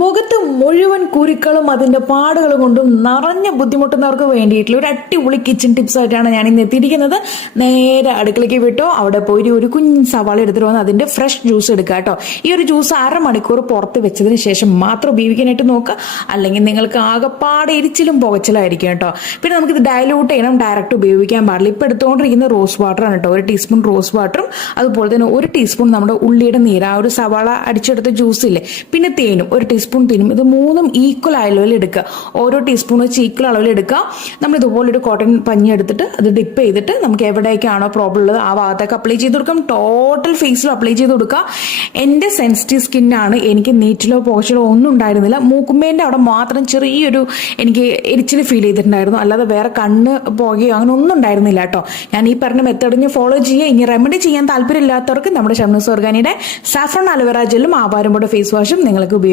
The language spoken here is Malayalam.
മുഖത്ത് മുഴുവൻ കുരുക്കളും അതിന്റെ പാടുകളും കൊണ്ടും നിറഞ്ഞ ബുദ്ധിമുട്ടുന്നവർക്ക് വേണ്ടിയിട്ടുള്ള ഒരു അടിപൊളി കിച്ചൺ ടിപ്സ് ആയിട്ടാണ് ഞാൻ ഇന്ന് എത്തിയിരിക്കുന്നത്. നേരെ അടുക്കളയ്ക്ക് വിട്ടോ, അവിടെ പോയി ഒരു കുഞ്ഞ് സവാള എടുത്തിട്ട് വന്ന് അതിന്റെ ഫ്രഷ് ജ്യൂസ് എടുക്കുക കേട്ടോ. ഈ ഒരു ജ്യൂസ് 1/2 മണിക്കൂർ പുറത്ത് വെച്ചതിന് ശേഷം മാത്രം ഉപയോഗിക്കാനായിട്ട് നോക്കുക, അല്ലെങ്കിൽ നിങ്ങൾക്ക് ആകെപ്പാടെ എരിച്ചിലും പുകച്ചിലായിരിക്കും കേട്ടോ. പിന്നെ നമുക്കിത് ഡയലൂട്ട് ചെയ്യണം, ഡയറക്റ്റ് ഉപയോഗിക്കാൻ പാടില്ല. ഇപ്പൊ എടുത്തുകൊണ്ടിരിക്കുന്ന റോസ് വാട്ടർ ആണ് കേട്ടോ. 1 ടീസ്പൂൺ റോസ് വാട്ടറും അതുപോലെ തന്നെ 1 ടീസ്പൂൺ നമ്മുടെ ഉള്ളിയുടെ നീര്, ആ ഒരു സവാള അടിച്ചെടുത്ത ജ്യൂസ് ഇല്ലേ, പിന്നെ തേനും 1 ടീസ്പൂൺ തേനും. ഇത് മൂന്നും ഈക്വൽ അളവിൽ എടുക്കുക. ഓരോ ടീസ്പൂൺ വെച്ച് ഈക്വൽ അളവിൽ എടുക്കുക. നമ്മൾ ഇതുപോലെ ഒരു കോട്ടൺ പഞ്ഞി എടുത്തിട്ട് അത് ഡിപ്പ് ചെയ്തിട്ട് നമുക്ക് എവിടേക്കാണോ പ്രോബ്ലം ഉള്ളത് ആ ഭാഗത്തേക്ക് അപ്ലൈ ചെയ്ത് കൊടുക്കാം. ടോട്ടൽ ഫേസിലും അപ്ലൈ ചെയ്ത് കൊടുക്കുക. എന്റെ സെൻസിറ്റീവ് സ്കിന്നാണ്, എനിക്ക് നീറ്റിലോ പോച്ചിലോ ഒന്നും ഉണ്ടായിരുന്നില്ല. മൂക്കുമ്പേന്റെ അവിടെ മാത്രം ചെറിയൊരു എനിക്ക് എരിച്ചിൽ ഫീൽ ചെയ്തിട്ടുണ്ടായിരുന്നു, അല്ലാതെ വേറെ കണ്ണ് പോകുകയോ അങ്ങനെ ഒന്നും ഉണ്ടായിരുന്നില്ല കേട്ടോ. ഞാൻ ഈ പറഞ്ഞ മെത്തേഡിന് ഫോളോ ചെയ്യുക. ഇനി റെമഡി ചെയ്യാൻ താല്പര്യമില്ലാത്തവർക്ക് നമ്മുടെ ഷംനൂസ് ഓർഗാനിയുടെ സാഫ്രോൺ അലോവേറ ജെല്ലും ആവാരമ്പോടെ ഫേസ് വാഷും നിങ്ങൾക്ക് ഉപയോഗിക്കാം.